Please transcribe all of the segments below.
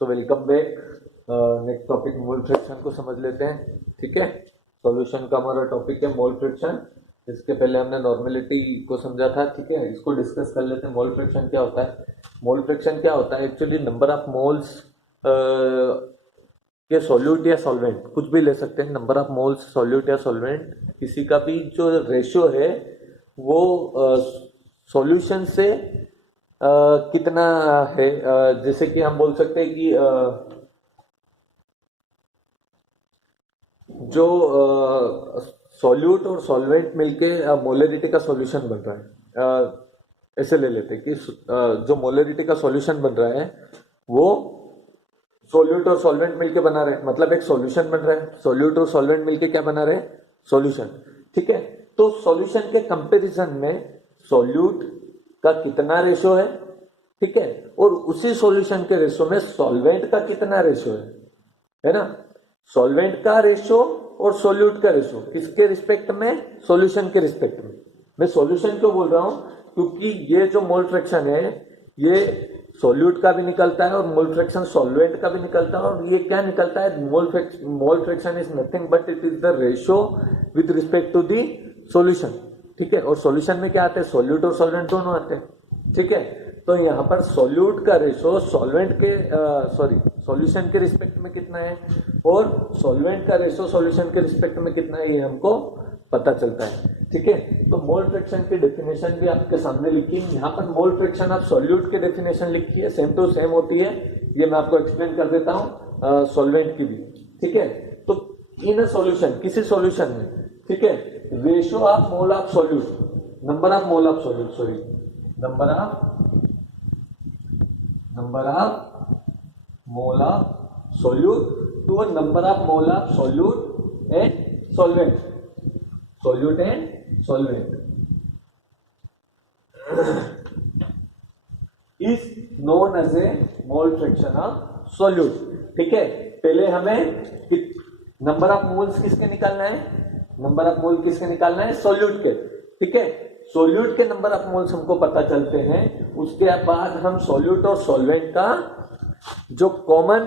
So welcome back. Next topic mole fraction को समझ लेते हैं। ठीक है, सॉल्यूशन का हमारा टॉपिक है मोल फ्रैक्शन। इसके पहले हमने नॉर्मेलिटी को समझा था। ठीक है, इसको डिस्कस कर लेते हैं। मोल फ्रैक्शन क्या होता है? मोल फ्रैक्शन क्या होता है? एक्चुअली नंबर ऑफ मोल्स के सॉल्यूट या सॉल्वेंट, कुछ भी ले सकते हैं। नंबर ऑफ मोल्स सॉल्यूट या सॉल्वेंट, किसी का भी जो रेशियो है वो सॉल्यूशन से कितना है। जैसे कि हम बोल सकते हैं कि जो सॉल्यूट और सॉल्वेंट मिलके मोलरिटी का सॉल्यूशन बन रहा है। ऐसे ले लेते हैं कि जो मोलरिटी का सॉल्यूशन बन रहा है वो सॉल्यूट और सॉल्वेंट मिलके बना रहे हैं, मतलब एक सॉल्यूशन बन रहा है। सॉल्यूट और सॉल्वेंट मिलके क्या बना रहे हैं? सॉल्यूशन। ठीक है, तो सॉल्यूशन के कंपैरिजन में सॉल्यूट का कितना रेशो है, ठीक है, और उसी सॉल्यूशन के रेशो में सॉल्वेंट का कितना रेशो है ना। सॉल्वेंट का रेशो और सॉल्यूट का रेशो किसके रिस्पेक्ट में? सॉल्यूशन के रिस्पेक्ट में। मैं सॉल्यूशन क्यों बोल रहा हूं? क्योंकि ये जो मोल फ्रैक्शन है ये सॉल्यूट का भी निकलता है और मोल फ्रैक्शन सॉल्वेंट का भी निकलता है। और ये क्या निकलता है? Mole fraction is nothing but it is the ratio with respect to the solution. ठीक है, और सॉल्यूशन में क्या आते हैं? सॉल्यूट और सॉल्वेंट दोनों आते हैं। ठीक है, तो यहाँ पर सॉल्यूट का रेशो सॉल्वेंट के सॉल्यूशन के रिस्पेक्ट में कितना है और सॉल्वेंट का रेशो सॉल्यूशन के रिस्पेक्ट में कितना है, ये हमको पता चलता है। ठीक है, तो मोल फ्रैक्शन की डेफिनेशन भी आपके सामने लिखी है। यहाँ पर मोल फ्रैक्शन ऑफ सॉल्यूट की डेफिनेशन लिखी है, सेम टू सेम होती है। ये मैं आपको एक्सप्लेन कर देता हूँ सॉल्वेंट की भी। ठीक है, तो इन अ सॉल्यूशन, किसी सॉल्यूशन में, ठीक है, ratio of mole of solute, number of mole of solute, sorry number of mole of solute to a number of mole of solute and solvent, solute and solvent is known as a mole fraction of solute. ठीक है, पहले हमें number of moles किसके निकालना है? Number of मोल किसके निकालना है? सॉल्यूट के। ठीक है, सॉल्यूट के नंबर ऑफ मोल्स हमको पता चलते हैं। उसके बाद हम सॉल्यूट और सॉल्वेंट का जो common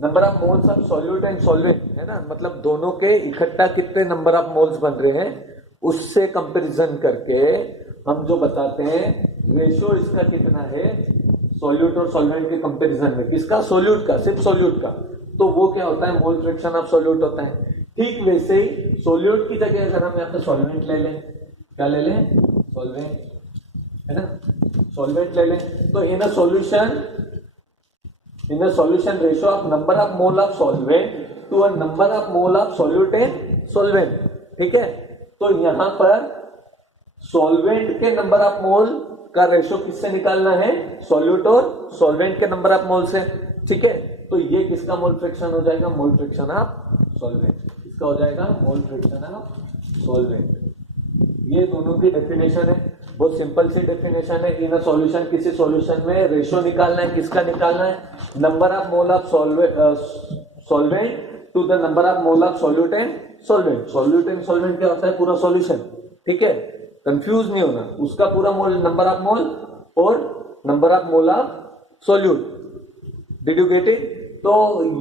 number of moles of solute and solvent है ना, मतलब दोनों के इकट्ठा कितने नंबर ऑफ मोल्स बन रहे हैं उससे कंपैरिजन करके हम जो बताते हैं रेशो इसका कितना है सॉल्यूट और सॉल्वेंट के कंपैरिजन में। किसका? सॉल्यूट का, सिर्फ सॉल्यूट का। तो वो क्या होता है? मोल फ्रैक्शन ऑफ सॉल्यूट होता है। ठीक वैसे ही सॉल्यूट की जगह अगर हम यहाँ पे सॉल्वेंट ले लें, क्या ले लें? सॉल्वेंट, है ना, सॉल्वेंट ले लें, तो in a solution ratio of number of mole of solvent to a number of mole of solute and solvent. ठीक है, तो यहां पर सॉल्वेंट के नंबर ऑफ मोल का रेशियो किससे निकालना है? सॉल्यूट और सॉल्वेंट के नंबर ऑफ मोल से। ठीक है, तो ये किसका मोल फ्रैक्शन हो जाएगा? मोल फ्रैक्शन ऑफ सॉल्वेंट। किसका हो जाएगा? मोल फ्रैक्शन ऑफ सॉल्वेंट। ये दोनों की डेफिनेशन है, बहुत सिंपल सी डेफिनेशन है। इन अ सॉल्यूशन, किसी सॉल्यूशन में रेशियो निकालना है। किसका निकालना है? Number of mole of solvent to the number of mole of solute and solvent. Solute and solvent क्या होता है? पूरा सॉल्यूशन। ठीक है, कंफ्यूज नहीं होना, उसका पूरा मोल, नंबर ऑफ मोल और number of mole of solute. Did you get it? तो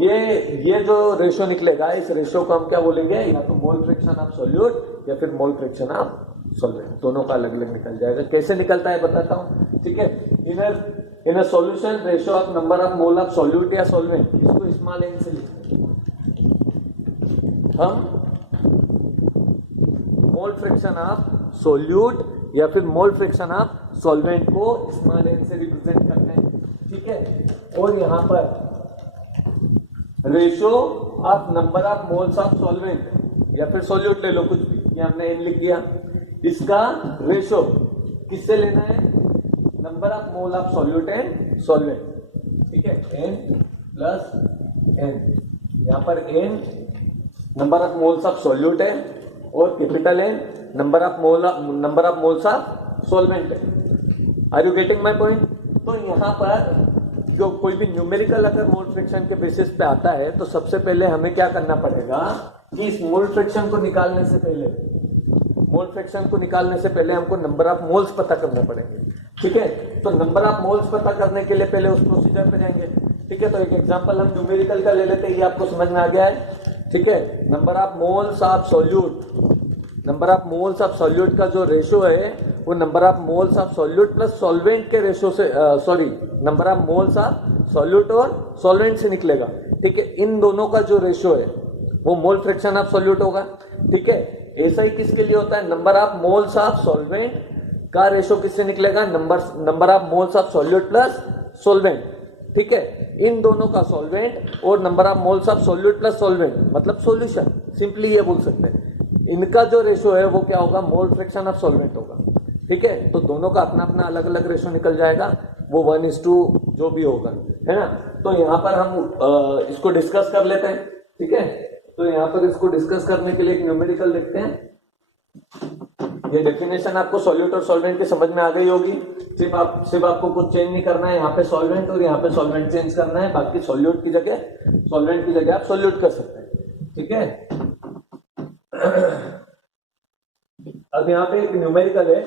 ये जो रेशियो निकलेगा, इस रेशियो को हम क्या बोलेंगे? या तो मोल फ्रैक्शन ऑफ सॉल्यूट या फिर मोल फ्रैक्शन ऑफ सॉल्वेंट। दोनों का अलग अलग निकल जाएगा। कैसे निकलता है बताता हूं। ठीक है, in a solution ratio of number of mole of solute या सॉल्वेंट, इसको स्मॉल एन से लिखते हैं हम। मोल फ्रैक्शन ऑफ सॉल्यूट या फिर मोल फ्रैक्शन ऑफ सॉल्वेंट को स्मॉल एन से रिप्रेजेंट करते हैं। ठीक है, और यहां पर ratio of number of moles of solvent या फिर सॉल्यूट ले लो, कुछ भी, ये हमने एन लिख दिया। इसका रेशियो किससे लेना है? Number of mole of solute and solvent. ठीक है, एन प्लस एन। यहां पर n number of moles of solute है और capital N number of moles of solvent है। Are you getting my point? तो यहां पर जो कोई भी न्यूमेरिकल अगर मोल फ्रैक्शन के बेसिस पे आता है तो सबसे पहले हमें क्या करना पड़ेगा कि इस मोल फ्रैक्शन को निकालने से पहले हमको नंबर ऑफ मोल्स पता करने पड़ेंगे। ठीक है। तो नंबर ऑफ मोल्स पता करने के लिए पहले उस प्रोसीजर पे जाएंगे। ठीक है, तो एक एग्जांपल हम न्यूमेरिकल का ले लेते हैं, ये आपको समझ में आ गया है। ठीक है, number of moles of solute, number of moles of solute का जो रेशो है वो number of moles of solute plus solvent के रेशो से, sorry, number of moles of solute और सॉल्वेंट से निकलेगा। ठीक है, इन दोनों का जो रेशो है वो मोल फ्रैक्शन ऑफ सॉल्यूट होगा। ठीक है, ऐसा ही किसके लिए होता है, number of moles of solvent का रेशो किससे निकलेगा, number of moles of solute plus solvent. ठीक है, इन दोनों का सॉल्वेंट और number of moles of solute plus solvent मतलब सॉल्यूशन, सिंपली ये बोल सकते हैं। इनका जो रेशो है वो क्या होगा, मोल फ्रैक्शन ऑफ सॉल्वेंट होगा। ठीक है, तो दोनों का अपना अपना अलग अलग रेशो निकल जाएगा, वो 1:2 जो भी होगा, है ना। तो यहाँ पर हम इसको डिस्कस कर लेते हैं। ठीक है, तो यहाँ पर इसको डिस्कस करने के लिए एक न्यूमेरिकल देखते हैं। ये डेफिनेशन आपको सॉल्यूट और सॉल्वेंट की समझ में आ गई होगी। सिर्फ आपको कुछ चेंज नहीं करना है, यहाँ पे सॉल्वेंट और यहाँ पे सॉल्वेंट चेंज करना है, बाकी सॉल्यूट की जगह, सॉल्वेंट की जगह आप सॉल्यूट कर सकते हैं। ठीक है, अब यहाँ पे एक न्यूमेरिकल है।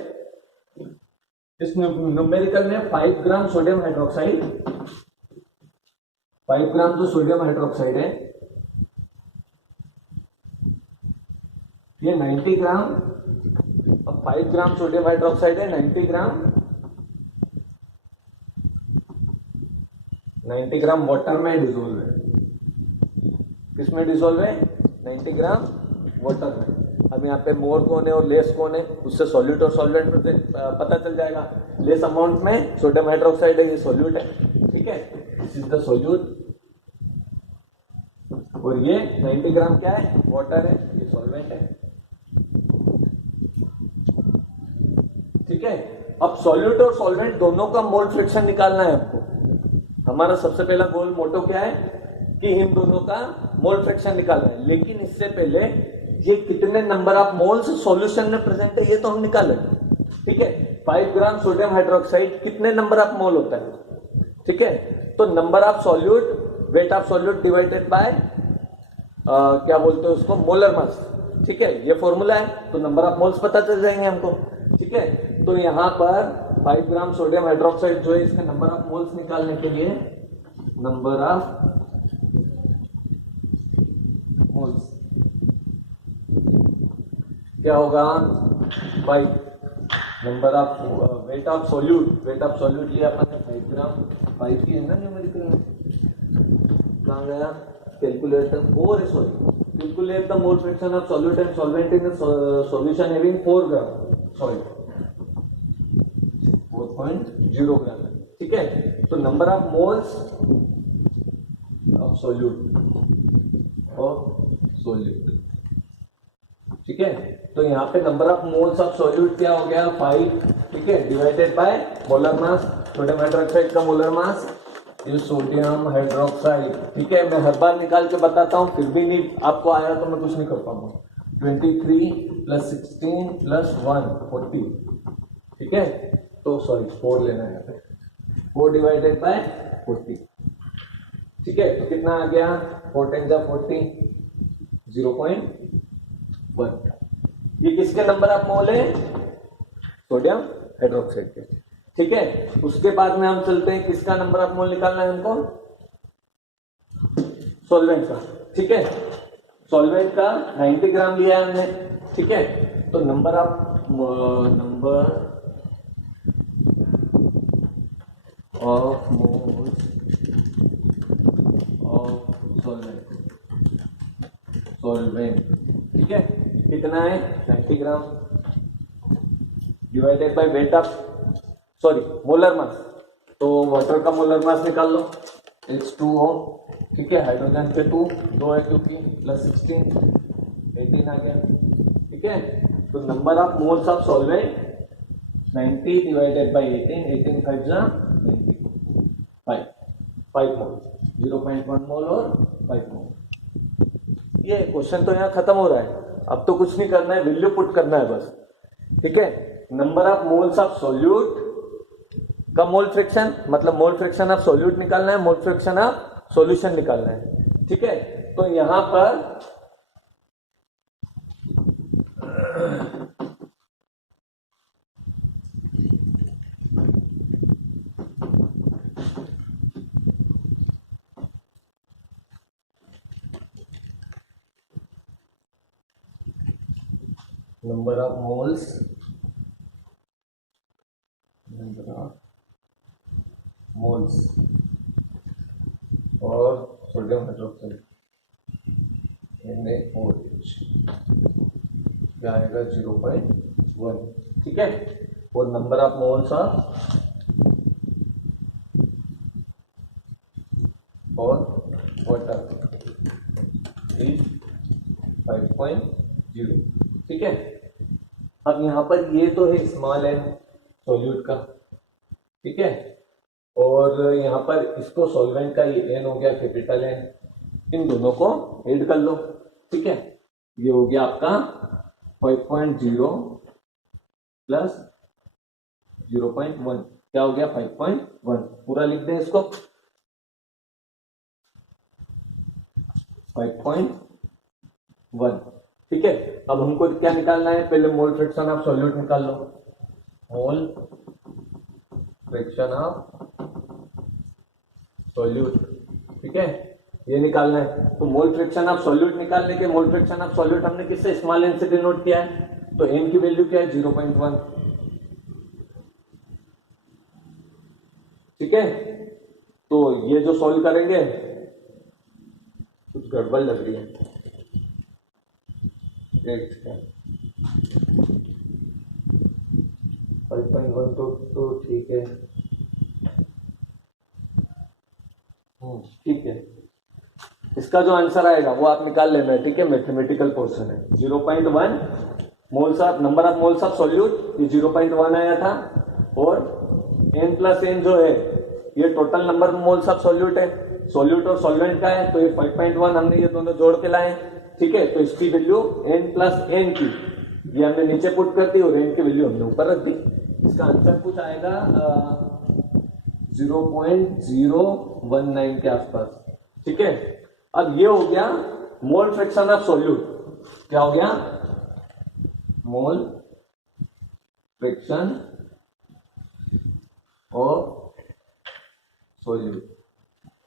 इस न्यूमेरिकल में 5 ग्राम सोडियम हाइड्रोक्साइड, 5 ग्राम जो सोडियम हाइड्रोक्साइड है ये 90 ग्राम, अब 5 ग्राम सोडियम हाइड्रोक्साइड है, 90 ग्राम, 90 ग्राम वाटर में डिसोल्व है। किसमें डिसोल्व है, 90 ग्राम वाटर में। अब यहाँ पे मोर कौन है और लेस कौन है, उससे सॉल्यूट और सॉल्वेंट पता चल जाएगा। लेस अमाउंट में सोडियम हाइड्रोक्साइड है, ये सॉल्यूट है। ठीक है, दिस इज द सॉल्यूट, और ये 90 ग्राम क्या है, वाटर है, ये सॉल्वेंट है। ठीक है, अब सॉल्यूट और सॉल्वेंट दोनों का मोल फ्रैक्शन निकालना है हमको। हमारा सबसे पहला गोल मोटो क्या है कि इन दोनों का मोल फ्रैक्शन निकालना है, लेकिन इससे पहले ये कितने नंबर ऑफ मोल्स सॉल्यूशन में प्रेजेंट है ये तो हम निकालें। ठीक है, 5 ग्राम सोडियम हाइड्रोक्साइड कितने नंबर ऑफ मोल होता है। ठीक है, तो number of solute, weight of solute divided by क्या बोलते हैं उसको, मोलर मास। ठीक है, ये फॉर्मूला है, तो नंबर ऑफ मोल्स पता चल जाएंगे हमको। ठीक है, तो यहां पर 5 ग्राम सोडियम हाइड्रोक्साइड जो है, इसके नंबर ऑफ मोल्स निकालने के लिए नंबर ऑफ मोल्स क्या होगा, 5, number of weight of solute, weight of solute लिया अपन ने 5 ग्राम, 5 की है ना न्यूमेरिकल में, कहाँ गया कैलकुलेटर, 4 है, sorry, calculate the mole fraction of solute and solvent in solution having 4 gram, sorry 4.0 ग्राम। ठीक है, तो number of moles of solute और सॉल्यूट। ठीक है, तो यहाँ पे number of moles of solute क्या हो गया, 5। ठीक है, divided by molar mass, sodium hydroxide का मोलर मास, ये सोडियम हाइड्रोक्साइड। ठीक है, मैं हर बार निकाल के बताता हूँ, फिर भी नहीं आपको आया तो मैं कुछ नहीं कर पाऊंगा। 23 + 16 + 1 40। ठीक है, तो सॉरी 4 लेना है यहाँ पे, 4 डिवाइडेड बाय 40। ठीक है, तो कितना आ गया, 4 × 40, 0.1। ये किसके नंबर ऑफ मोल है, सोडियम हाइड्रोक्साइड के। ठीक है, उसके बाद में हम चलते हैं, किसका नंबर ऑफ मोल निकालना है हमको, सॉल्वेंट का। ठीक है, सॉल्वेंट का 90 ग्राम लिया है हमने। ठीक है, तो number of moles of solvent. ठीक है, कितना है, 90 gram, divided by weight of, sorry molar mass, तो वाटर का मोलर मास निकाल लो, H2O। ठीक है, हाइड्रोजन पे 2 है क्योंकि, +16, 18 आ गया। ठीक है, तो number of moles of solvent 90 divided by 18, 18 5 जा 90, 5 मोल, 0.1 मोल और 5 मोल। ये क्वेश्चन तो यहाँ खत्म हो रहा है, अब तो कुछ नहीं करना है, वैल्यू पुट करना है बस। ठीक है, number of moles of solute का मोल फ्रैक्शन, मतलब मोल फ्रैक्शन ऑफ सॉल्यूट निकालना है, मोल फ्रैक्शन ऑफ सॉल्यूशन निकालना है। ठीक है, तो यहां पर नंबर ऑफ मोल्स और सोडियम हाइड्रोक्साइड NaOH क्या आएगा 0.1, ठीक है। और नंबर ऑफ मोल्स और वाटर इज 5.0, ठीक है। अब यहाँ पर ये तो है स्मॉल एन सॉल्यूट का, ठीक है, और यहाँ पर इसको सॉल्वेंट का ये एन हो गया कैपिटल एन, इन दोनों को ऐड कर लो, ठीक है। ये हो गया आपका 5.0 प्लस 0.1 क्या हो गया 5.1, पूरा लिख दें इसको 5.1, ठीक है। अब हमको क्या निकालना है, पहले मोल फ्रैक्शन ऑफ सॉल्यूट निकाल लो, मोल फ्रैक्शन ऑफ सॉल्यूट, ठीक है, ये निकालना है। तो मोल फ्रैक्शन ऑफ सॉल्यूट निकालने के, मोल फ्रैक्शन ऑफ सॉल्यूट हमने किससे स्मॉल एन से डिनोट किया है, तो एन की वैल्यू क्या है 0.1, ठीक है। तो ये जो सॉल्व करेंगे कुछ गड़बड़ लग रही है, एक सेकंड 5.1 तो ठीक है, ठीक है। इसका जो आंसर आएगा वो आप निकाल लेना, ठीक है, मैथमेटिकल पोर्शन है 0.1 moles of number of moles of solute, ये 0.1 आया था, और n प्लस एन जो है ये total number moles of solute है, सॉल्यूट और सॉल्वेंट का है, तो ये 5.1 हमने ये दोनों जोड़ के लाए, ठीक है। तो इसकी वैल्यू n प्लस एन की ये हमने नीचे पुट कर दी और n की वैल्यू हमने ऊपर रख दी। इसका आंसर कुछ आएगा 0.019 के आसपास, ठीक है। अब ये हो गया मोल फ्रैक्शन ऑफ सॉल्यूट, क्या हो गया मोल फ्रैक्शन ऑफ सॉल्यूट,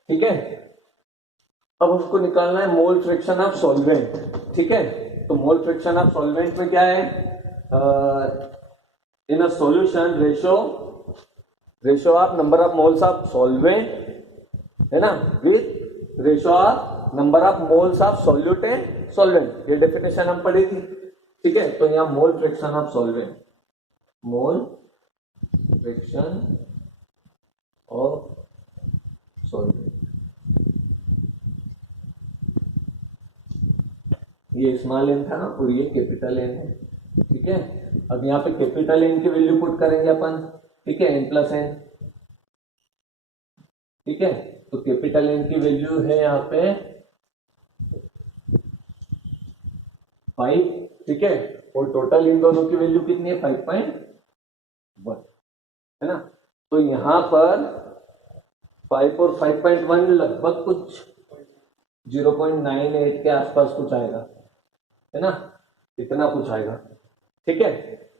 ठीक है। अब हमको निकालना है मोल फ्रैक्शन ऑफ सॉल्वेंट, ठीक है। तो मोल फ्रैक्शन ऑफ सॉल्वेंट में क्या है, in a solution ratio of number of moles of solvent, है ना, with ratio of number of moles of solute and solvent, ये डेफिनेशन हम पढ़ी थी, ठीक है। तो यहाँ mole fraction of solvent, mole fraction of solvent, ये स्मॉल एन था और ये कैपिटल एन है, ठीक है। अब यहाँ पे कैपिटल एन की वैल्यू पुट करेंगे अपन, ठीक है, एन प्लस एन, ठीक है। तो कैपिटल एन की वैल्यू है यहाँ पे 5, ठीक है, और टोटल इन दोनों की वैल्यू कितनी है 5.1, है ना। तो यहां पर 5 और 5.1 लगभग कुछ 0.98 के आसपास कुछ आएगा, है ना, इतना कुछ आएगा, ठीक है।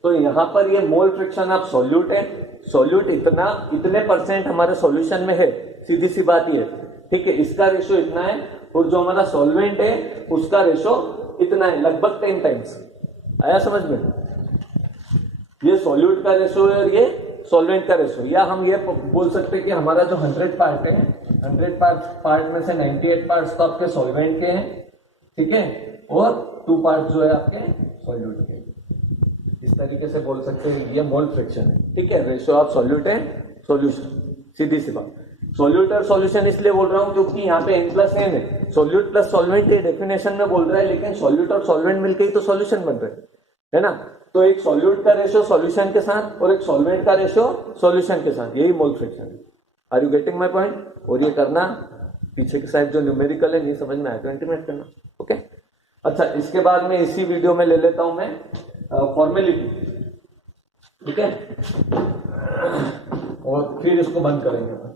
तो यहां पर ये मोल फ्रैक्शन ऑफ सॉल्यूट है, सॉल्यूट इतने परसेंट हमारे सॉल्यूशन में है, सीधी सी बात ये, ठीक है। इसका रेशो इतना है और जो हमारा सॉल्वेंट है उसका रेशो इतना है, लगभग 10 टाइम्स। आया समझ में, ये सॉल्यूट का रेशो है और ये सॉल्वेंट का रेशो, या हम ये बोल सकते हैं कि हमारा जो 100 पार्ट है, 100 पार्ट में से 98 पार्ट्स तो आपके सॉल्वेंट के हैं, ठीक है, और 2 पार्ट जो है आपके सॉल्यूट के, इस तरीके से बोल सकते हैं ये मोल फ्रैक्शन है, ठीक है, ratio of solute and solution, सीधी सी बात। सॉल्यूट और सॉल्यूशन इसलिए बोल रहा हूं क्योंकि यहाँ पे n प्लस एन है, सॉल्यूट प्लस सॉल्वेंट ये डेफिनेशन में बोल रहा है, लेकिन सॉल्यूट और सॉल्वेंट मिलकर ही तो सॉल्यूशन बन रहे है ना। तो एक सॉल्यूट का रेशो सॉल्यूशन के साथ और एक सॉल्वेंट का रेशो सॉल्यूशन के साथ, यही मोल फ्रैक्शन है। Are you getting my point. और ये करना पीछे की साइड जो न्यूमेरिकल है नहीं समझ में आया तो इंटीमेट करना, ओके। अच्छा, इसके बाद में इसी वीडियो में ले लेता हूं मैं फॉर्मेलिटी, ठीक है, और फिर इसको बंद करेंगे।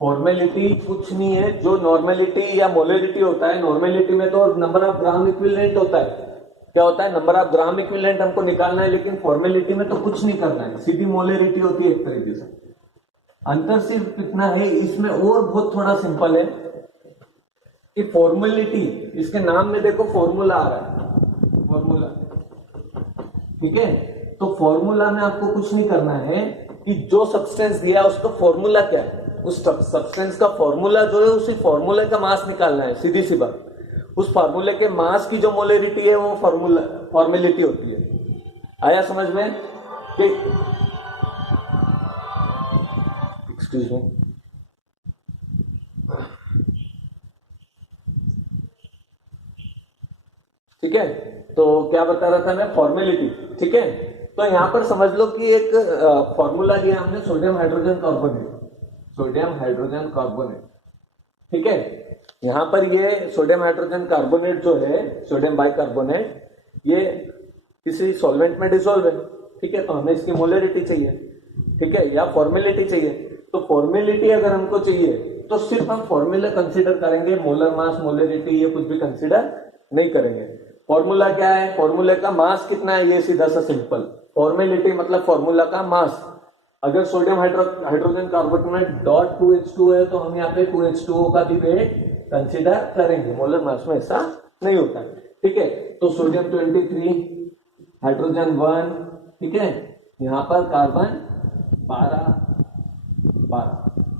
फॉर्मेलिटी कुछ नहीं है, जो नॉर्मेलिटी या मोलरिटी होता है, नॉर्मेलिटी में तो नंबर ऑफ ग्राम इक्विवेलेंट होता है, क्या होता है, नंबर ऑफ ग्राम इक्विवेलेंट हमको निकालना है, लेकिन फॉर्मेलिटी में तो कुछ नहीं करना है, सीधी मोलरिटी होती है एक तरीके से, अंतर सिर्फ इतना है, इसमें और बहुत थोड़ा सिंपल है कि फॉर्मेलिटी, इसके नाम में देखो फॉर्मूला आ रहा है, फॉर्मूला, ठीक है। तो फॉर्मूला में आपको कुछ नहीं करना है कि जो सब्सटेंस दिया उसका फॉर्मूला क्या है, उस सब्सटेंस का फॉर्मूला जो है उसी फॉर्मूले का मास निकालना है, सीधी सी बात। उस फॉर्मूले के मास की जो मोलरिटी है वो फॉर्मेलिटी होती है। आया समझ में? एक्सक्यूज मी, ठीक है। तो क्या बता रहा था मैं, फॉर्मेलिटी, ठीक है। तो यहां पर समझ लो कि एक फॉर्मूला दिया हमने, sodium hydrogen carbonate, sodium hydrogen carbonate, ठीक है। यहां पर ये सोडियम हाइड्रोजन कार्बोनेट जो है, सोडियम बाइकार्बोनेट, ये किसी सॉल्वेंट में डिसॉल्व है, ठीक है। तो हमें इसकी मोलरिटी चाहिए, ठीक है, या फॉर्मेलिटी चाहिए। तो फॉर्मेलिटी अगर हमको चाहिए तो सिर्फ हम फॉर्मूला कंसीडर करेंगे, मोलर मास, मोलरिटी ये कुछ भी कंसीडर नहीं करेंगे। फॉर्मूला क्या है, फॉर्मूले का मास कितना है, ये सीधा सा सिंपल। फॉर्मेलिटी मतलब फॉर्मूला का मास। अगर sodium hydrogen carbonate dot 2H2 है तो हम यहाँ पे 2H2O का भी वेट कंसीडर करेंगे, मोलर मास में ऐसा नहीं होता है, ठीक है। तो सोडियम 23, हाइड्रोजन 1, ठीक है, यहाँ पर कार्बन 12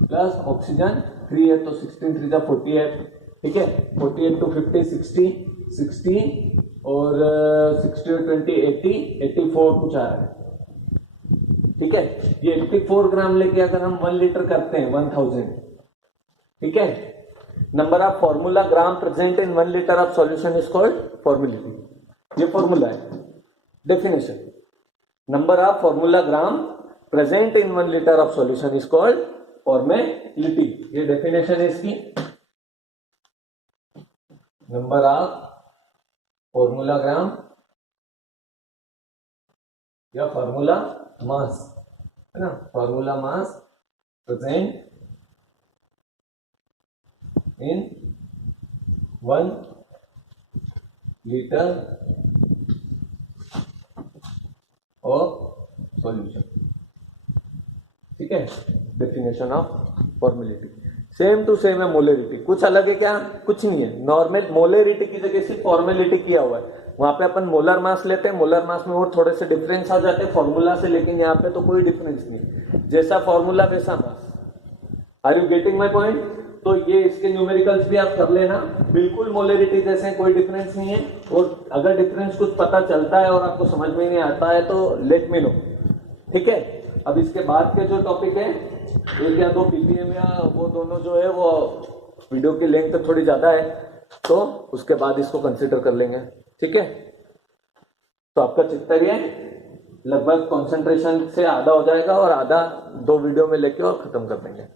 प्लस ऑक्सीजन 3 है, तो 16 3 जा 48, ठीक है। 48 to 50 60 और 60 और 20 80 84 कुछ आ रहा है, ठीक है। ये 84 ग्राम लेके अगर हम 1 लीटर करते हैं 1000, ठीक है। Number of formula gram present in 1 litre of solution is called formality. ये फॉर्मूला है, definition. Number of formula gram present in 1 litre of solution is called formality. ये डेफिनेशन है इसकी। नंबर ऑफ फॉर्मूला ग्राम या फॉर्मूला मास, है ना, formula mass present in 1 litre of solution, ठीक है। Definition of formality same to same है। Molarity कुछ अलग है क्या? कुछ नहीं है। नॉर्मल मोलरिटी की जगह से फॉर्मेलिटी किया हुआ है। वहां पे अपन मोलर मास लेते हैं, मोलर मास में और थोड़े से डिफरेंस आ जाते हैं फॉर्मूला से, लेकिन यहाँ पे तो कोई डिफरेंस नहीं, जैसा फॉर्मूला वैसा mass. Are you getting my point? तो ये इसके न्यूमेरिकल्स भी आप कर लेना, बिल्कुल मोलरिटी जैसे, कोई डिफरेंस नहीं है। और अगर डिफरेंस कुछ पता चलता है और आपको समझ में नहीं आता है तो लेट मी नो, ठीक है। अब इसके बाद के जो टॉपिक है, एक या दो पीपीएम या वो दोनों जो है वो वीडियो की लेंथ तो थोड़ी ज्यादा है, तो उसके बाद इसको कंसिडर कर लेंगे, ठीक है। तो आपका चित्तर्य लगभग कंसंट्रेशन से आधा हो जाएगा और आधा 2 वीडियो में लेके और खत्म कर देंगे।